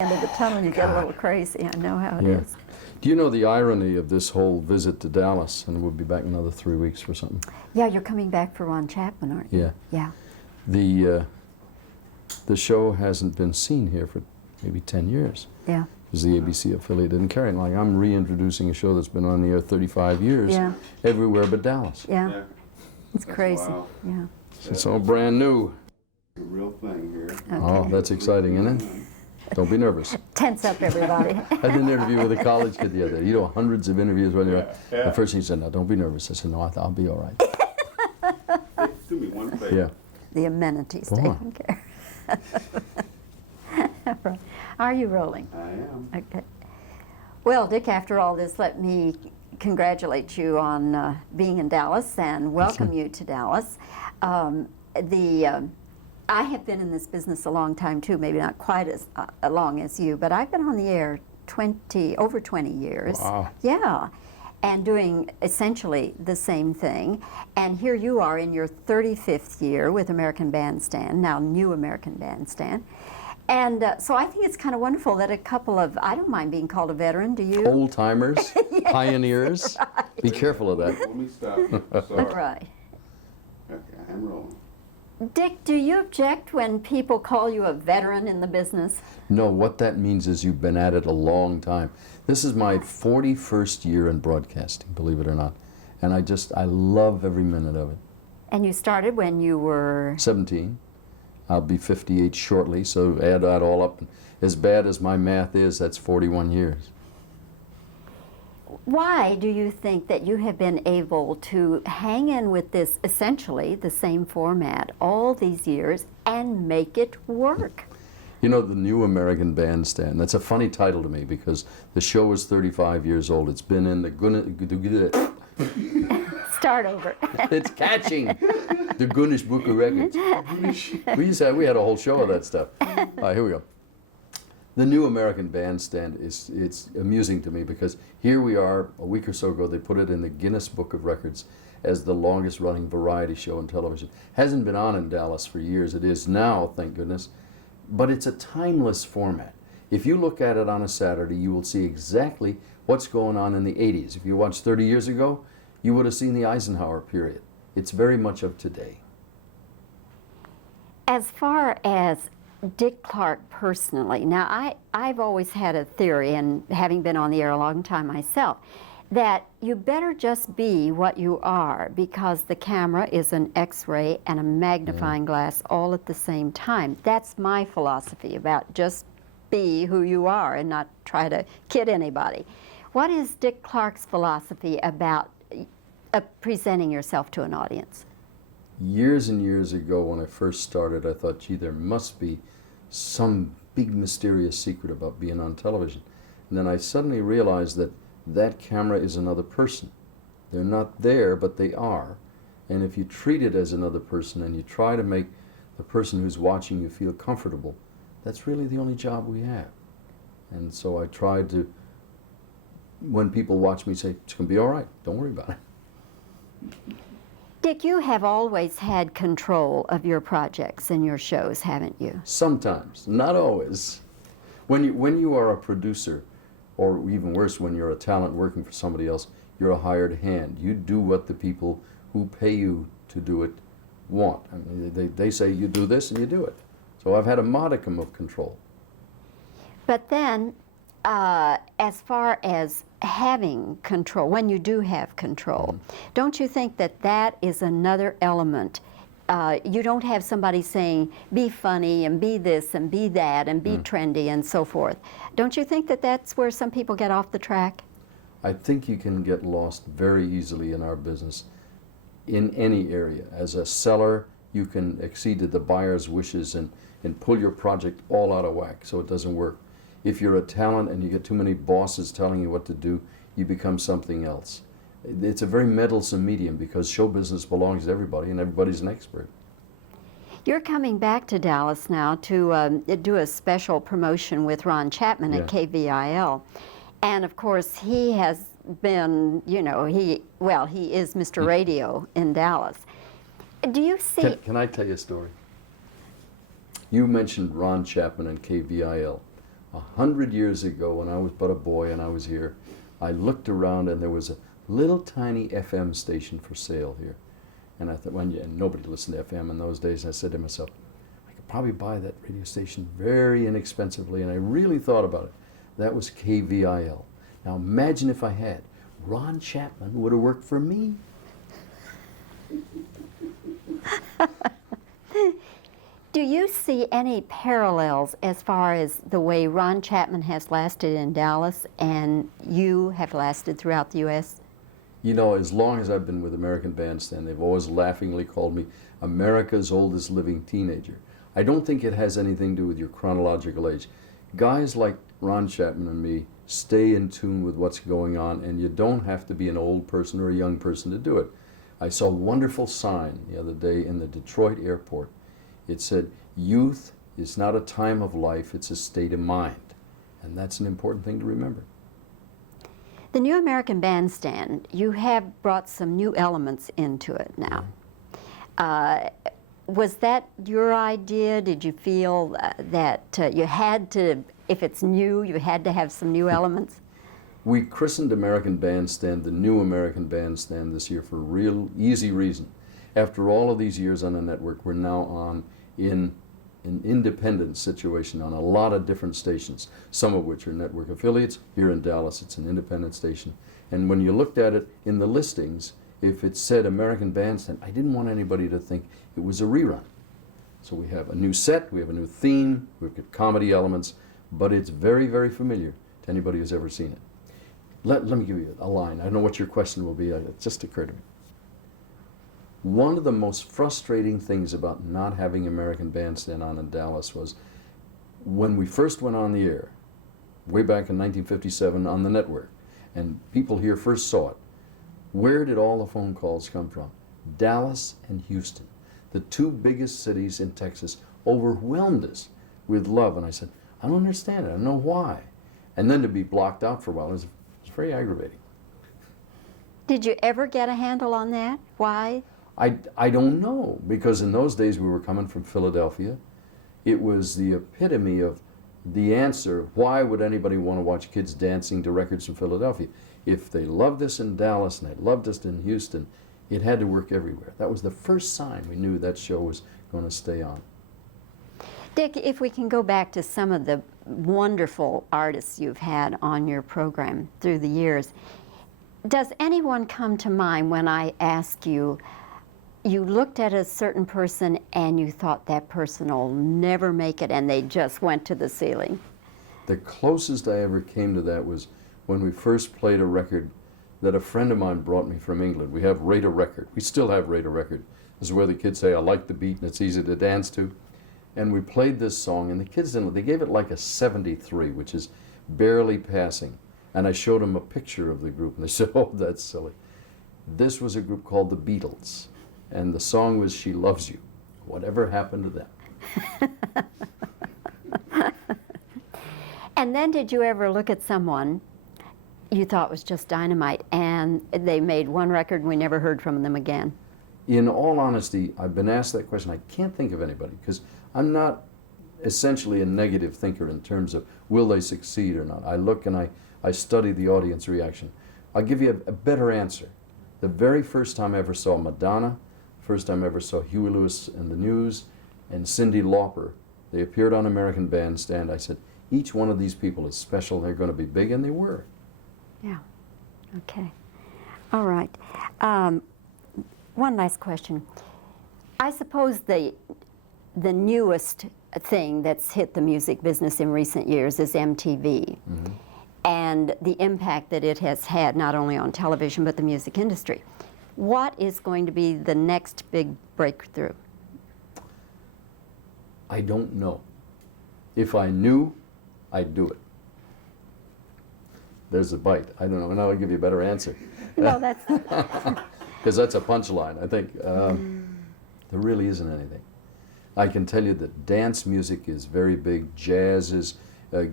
End of the tunnel, you get a little crazy. I know how it is. Do you know the irony of this whole visit to Dallas? And we'll be back in another 3 weeks for something. Yeah, you're coming back for Ron Chapman, aren't you? Yeah. Yeah. The show hasn't been seen here for maybe 10 years. Yeah. Because the ABC affiliate didn't carry it. Like, I'm reintroducing a show that's been on the air 35 years everywhere but Dallas. Yeah. It's crazy. Wow. Yeah. It's all brand new. The real thing here. Okay. Oh, that's exciting, isn't it? Don't be nervous. Tense up, everybody. I did an interview with a college kid the other day. You know, hundreds of interviews. The first thing he said, "No, don't be nervous." I said, "No, I'll be all right." Do me one favor. Yeah. The amenities Boy. taken care of. Right. Are you rolling? I am. Okay. Well, Dick, after all this, let me congratulate you on being in Dallas and welcome you to Dallas. I have been in this business a long time too, maybe not quite as long as you, but I've been on the air over 20 years. Wow. Yeah, and doing essentially the same thing. And here you are in your 35th year with American Bandstand, now New American Bandstand. And so I think it's kind of wonderful that a couple of, I don't mind being called a veteran, do you? Old timers, pioneers. Right. Be careful of that. Let me stop you. Sorry. Right. Okay, I'm rolling. Dick, do you object when people call you a veteran in the business? No, what that means is you've been at it a long time. This is my 41st year in broadcasting, believe it or not. And I love every minute of it. And you started when you were... 17. I'll be 58 shortly, so add that all up. As bad as my math is, that's 41 years. Why do you think that you have been able to hang in with this, essentially the same format, all these years and make it work? You know, the New American Bandstand, that's a funny title to me because the show is 35 years old. It's been in the Start over. It's catching. The Guinness Book of Records. We had a whole show of that stuff. All right, here we go. The New American Bandstand it's amusing to me because here we are, a week or so ago, they put it in the Guinness Book of Records as the longest running variety show on television. Hasn't been on in Dallas for years. It is now, thank goodness. But it's a timeless format. If you look at it on a Saturday, you will see exactly what's going on in the 80s. If you watched 30 years ago, you would have seen the Eisenhower period. It's very much of today. As far as Dick Clark personally, now I've always had a theory, and having been on the air a long time myself, that you better just be what you are because the camera is an X-ray and a magnifying glass all at the same time. That's my philosophy about just be who you are and not try to kid anybody. What is Dick Clark's philosophy about presenting yourself to an audience? Years and years ago when I first started, I thought, gee, there must be some big mysterious secret about being on television. And then I suddenly realized that that camera is another person. They're not there, but they are. And if you treat it as another person and you try to make the person who's watching you feel comfortable, that's really the only job we have. And so I tried to, when people watch me, say, it's going to be all right, don't worry about it. Dick, you have always had control of your projects and your shows, haven't you? Sometimes, not always. When you are a producer, or even worse, when you're a talent working for somebody else, you're a hired hand. You do what the people who pay you to do it want. I mean, they say you do this and you do it. So I've had a modicum of control. But then, as far as having control, when you do have control, don't you think that that is another element? You don't have somebody saying, be funny and be this and be that and be trendy and so forth. Don't you think that that's where some people get off the track? I think you can get lost very easily in our business in any area. As a seller, you can exceed the buyer's wishes and pull your project all out of whack so it doesn't work. If you're a talent and you get too many bosses telling you what to do, you become something else. It's a very meddlesome medium because show business belongs to everybody and everybody's an expert. You're coming back to Dallas now to do a special promotion with Ron Chapman at KVIL. And of course, he has been, you know, he is Mr. Radio in Dallas. Do you see... Can I tell you a story? You mentioned Ron Chapman and KVIL. 100 years ago, when I was but a boy and I was here, I looked around and there was a little tiny FM station for sale here. And I thought, and nobody listened to FM in those days, and I said to myself, I could probably buy that radio station very inexpensively, and I really thought about it. That was KVIL. Now imagine if I had. Ron Chapman would have worked for me. Do you see any parallels as far as the way Ron Chapman has lasted in Dallas and you have lasted throughout the U.S.? You know, as long as I've been with American Bandstand, they've always laughingly called me America's oldest living teenager. I don't think it has anything to do with your chronological age. Guys like Ron Chapman and me stay in tune with what's going on, and you don't have to be an old person or a young person to do it. I saw a wonderful sign the other day in the Detroit airport. It said, youth is not a time of life, it's a state of mind. And that's an important thing to remember. The new American Bandstand, you have brought some new elements into it now. Was that your idea? Did you feel that you had to, if it's new, you had to have some new elements? We christened American Bandstand the new American Bandstand this year for a real easy reason. After all of these years on the network, we're now on in an independent situation on a lot of different stations, some of which are network affiliates. Here in Dallas, it's an independent station. And when you looked at it in the listings, if it said American Bandstand, I didn't want anybody to think it was a rerun. So we have a new set, we have a new theme, we've got comedy elements, but it's very, very familiar to anybody who's ever seen it. Let me give you a line. I don't know what your question will be. It just occurred to me. One of the most frustrating things about not having American Bandstand on in Dallas was when we first went on the air, way back in 1957 on the network, and people here first saw it. Where did all the phone calls come from? Dallas and Houston, the two biggest cities in Texas, overwhelmed us with love. And I said, I don't understand it. I don't know why. And then to be blocked out for a while is very aggravating. Did you ever get a handle on that? Why? I don't know, because in those days we were coming from Philadelphia. It was the epitome of the answer, why would anybody want to watch kids dancing to records from Philadelphia? If they loved us in Dallas and they loved us in Houston, it had to work everywhere. That was the first sign we knew that show was going to stay on. Dick, if we can go back to some of the wonderful artists you've had on your program through the years, does anyone come to mind when I ask you, you looked at a certain person and you thought that person will never make it and they just went to the ceiling? The closest I ever came to that was when we first played a record that a friend of mine brought me from England. We have Rate a Record. We still have Rate a Record. This is where the kids say, I like the beat and it's easy to dance to. And we played this song and the kids didn't, they gave it like a 73, which is barely passing. And I showed them a picture of the group and they said, oh, that's silly. This was a group called the Beatles. And the song was She Loves You. Whatever happened to them? And then did you ever look at someone you thought was just dynamite and they made one record and we never heard from them again? In all honesty, I've been asked that question. I can't think of anybody because I'm not essentially a negative thinker in terms of will they succeed or not. I look and I study the audience reaction. I'll give you a better answer. The very first time I ever saw Madonna, first time I ever saw Huey Lewis and the News, and Cyndi Lauper, they appeared on American Bandstand. I said, each one of these people is special, they're going to be big, and they were. Yeah, okay. All right. One last question. I suppose the newest thing that's hit the music business in recent years is MTV. Mm-hmm. And the impact that it has had not only on television but the music industry. What is going to be the next big breakthrough? I don't know. If I knew, I'd do it. There's a bite. I don't know. Now I'll give you a better answer. No, that's... Because that's a punchline, I think. There really isn't anything. I can tell you that dance music is very big. Jazz is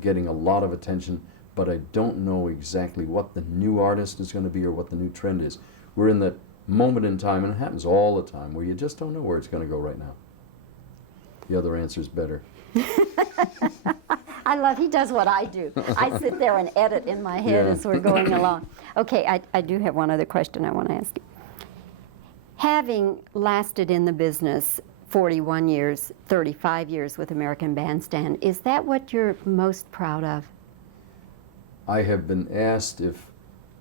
getting a lot of attention. But I don't know exactly what the new artist is going to be or what the new trend is. We're in that moment in time, and it happens all the time, where you just don't know where it's going to go right now. The other answer is better. I I love, he does what I do. I sit there and edit in my head Yeah. as we're going along. Okay, I do have one other question I want to ask you. Having lasted in the business 41 years, 35 years with American Bandstand, is that what you're most proud of? I have been asked if,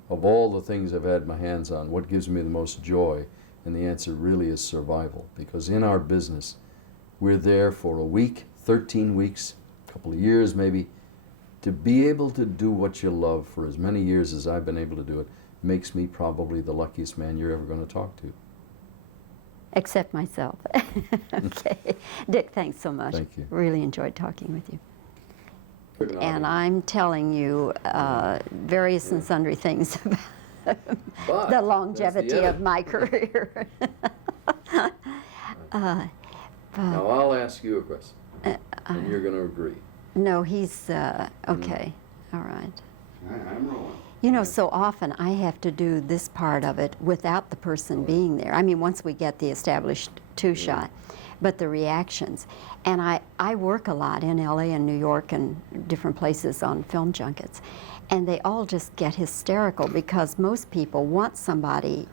of all the things I've had my hands on, what gives me the most joy, and the answer really is survival. Because in our business, we're there for a week, 13 weeks, a couple of years maybe. To be able to do what you love for as many years as I've been able to do it makes me probably the luckiest man you're ever going to talk to. Except myself. Okay. Dick, thanks so much. Thank you. Really enjoyed talking with you. Quick And nod. I'm telling you various and sundry things about But the that's longevity the of my career. Now I'll ask you a question, and you're going to agree. No, he's, okay, all right. I'm rolling. You know, so often I have to do this part of it without the person being there. I mean, once we get the established two-shot, but the reactions. And I work a lot in LA and New York and different places on film junkets. And they all just get hysterical because most people want somebody,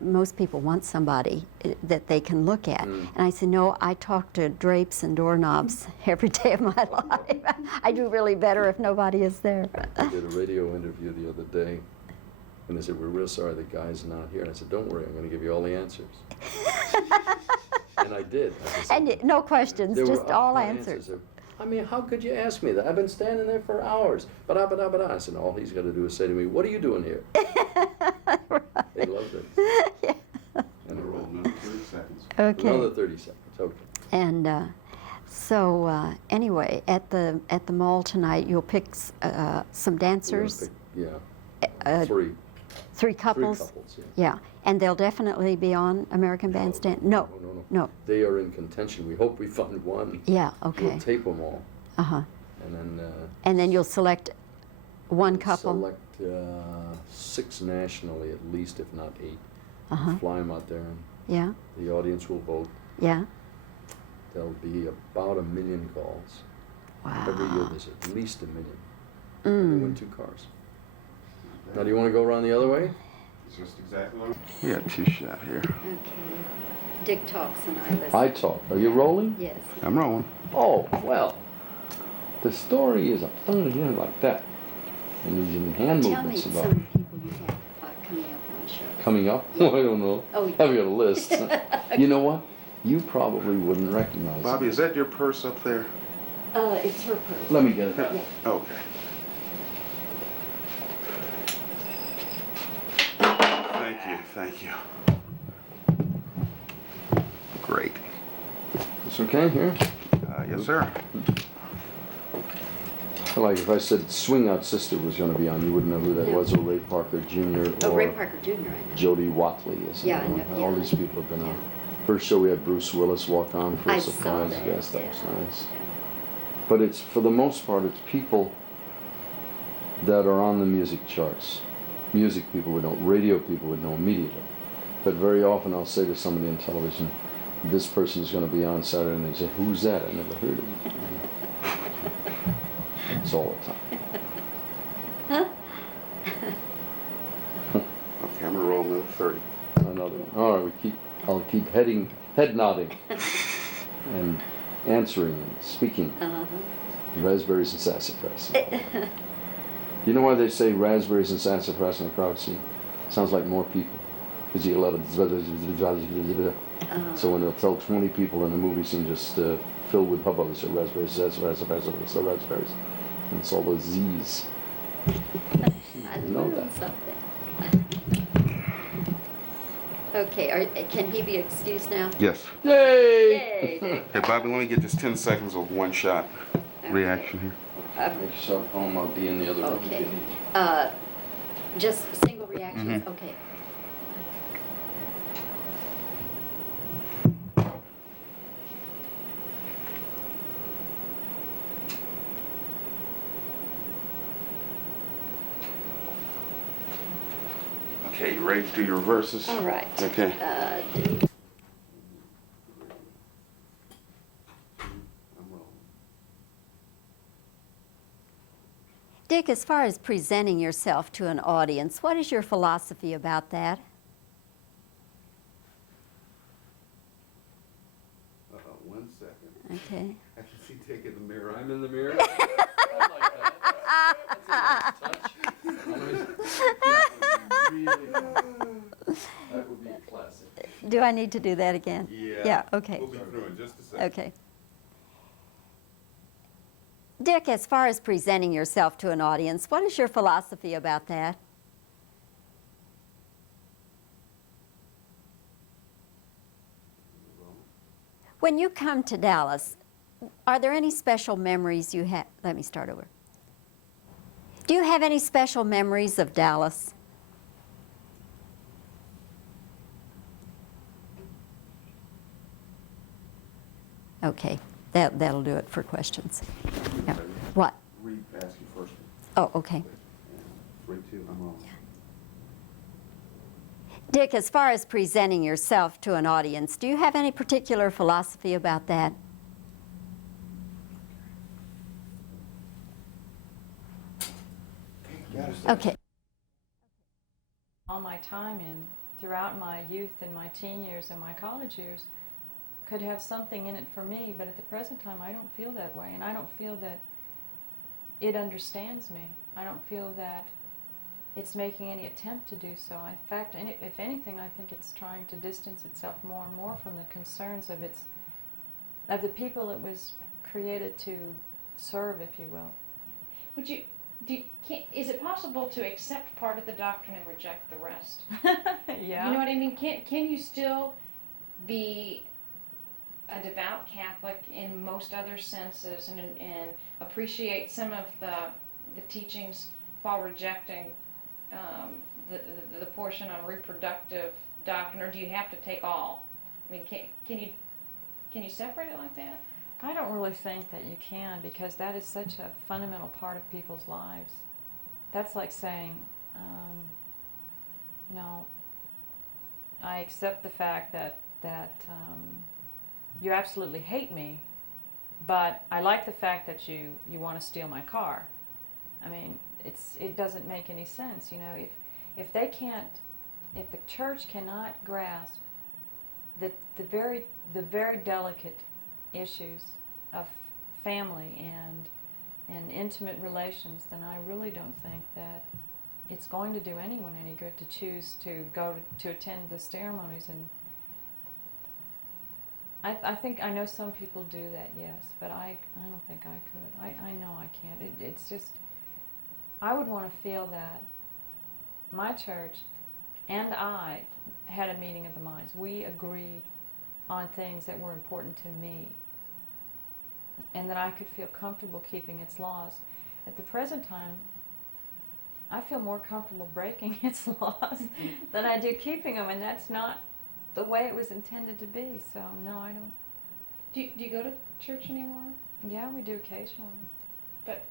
most people want somebody that they can look at. And I say, no, I talk to drapes and doorknobs every day of my life. I do really better if nobody is there. I did a radio interview the other day, and they said, we're real sorry the guy's not here. And I said, don't worry, I'm going to give you all the answers. And I did. I said, And no questions, there were just all upfront answers. I mean, how could you ask me that? I've been standing there for hours. Ba-da-ba-da-ba-da. I said, all he's got to do is say to me, what are you doing here? They loved it. Yeah. And I rolled another 30 seconds. Okay. another 30 seconds. Okay. And so anyway, at the mall tonight, you'll pick some We're gonna dancers, pick, yeah, three. three couples. Three couples, yeah. Yeah, and they'll definitely be on American Bandstand. No, no. They are in contention. We hope we find one. Yeah. Okay. We'll tape them all, Uh huh. and And then you'll select one couple. select 6 nationally at least, if not 8. Uh-huh. Fly them out there, and Yeah. the audience will vote. Yeah. There'll be about 1 million calls. Wow. Every year there's at least 1 million. And they win 2 cars. Now, do you want to go around the other way? It's just exactly like. We got 2 shot here. Okay. Dick talks and I listen. I talk. Are you rolling? Yes. I'm rolling. Oh, well, the story is like that. And using hand Tell me movements some about people you have coming up on shows. coming up. Yeah. I don't know. Oh, I've got a list. You know what? You probably wouldn't recognize Bobbie, it. is that your purse up there? It's her purse. Let me get it. Yeah. Okay. Thank you. Great. It's okay here? Yes, sir. Like if I said Swing Out Sister was going to be on, you wouldn't know who that No. was, or Ray Parker Jr. Oh, or Ray Parker Jr. I know. Jody Watley. Is Yeah, I know, All yeah. these people have been Yeah. on. First show we had Bruce Willis walk on for I a saw surprise that, guest. That yeah. was nice. Yeah. But it's, for the most part, it's people that are on the music charts. Music people would know, radio people would know immediately. But very often I'll say to somebody on television, this person's going to be on Saturday, and they say, who's that? I never heard of him. It's all the time. Okay, I'm gonna roll another 30. Another one. All right, I'll keep head nodding and answering and speaking. Uh-huh. Raspberries and sassafras. You know why they say raspberries and sassafras in the crowd scene? Sounds like more people. Because you get a lot of... So when they'll tell 20 people in a movie scene just filled with hubbub, they say raspberries, sassafras, so raspberries. And it's all those Z's. I know learned that. something. Okay, can he be excused now? Yes. Yay! Yay, Dick. Hey, Bobbie, let me get just 10 seconds of one shot reaction here. Make yourself home, I'll be in the other room. if you Okay. need. Just single reactions? Okay. Okay, you ready to do your reverses? All right. Okay. Do- I'm rolling. Dick, as far as presenting yourself to an audience, what is your philosophy about that? One second. Okay. I can see Dick in the mirror. I'm in the mirror. I like that. That's a nice touch. That would be classic. Do I need to do that again? Yeah. Yeah, okay. We'll be through in just a second. Okay. Dick, as far as presenting yourself to an audience, what is your philosophy about that? When you come to Dallas, are there any special memories you have? Let me start over. Do you have any special memories of Dallas? Okay, that'll do it for questions. Yeah. What? Read, ask you first. Oh, okay. 3, 2, I'm on. Dick, as far as presenting yourself to an audience, do you have any particular philosophy about that? Okay. All my time throughout my youth and my teen years and my college years could have something in it for me, but at the present time I don't feel that way, and I don't feel that it understands me. I don't feel that it's making any attempt to do so. In fact, if anything, I think it's trying to distance itself more and more from the concerns of the people it was created to serve, if you will. Is it possible to accept part of the doctrine and reject the rest? Yeah. You know what I mean? Can you still be a devout Catholic in most other senses and appreciate some of the teachings while rejecting the portion on reproductive doctrine, or do you have to take all? I mean, can you separate it like that? I don't really think that you can, because that is such a fundamental part of people's lives. That's like saying, I accept the fact that you absolutely hate me, but I like the fact that you want to steal my car. I mean, it doesn't make any sense, you know. If the church cannot grasp the very delicate issues of family and intimate relations, then I really don't think that it's going to do anyone any good to choose to go to attend the ceremonies. And I think I know some people do that, yes, but I don't think I could. I know I can't. It's just, I would want to feel that my church and I had a meeting of the minds. We agreed on things that were important to me, and that I could feel comfortable keeping its laws. At the present time, I feel more comfortable breaking its laws than I do keeping them, and that's not the way it was intended to be. So no, I don't. Do you go to church anymore? Yeah, we do occasionally. But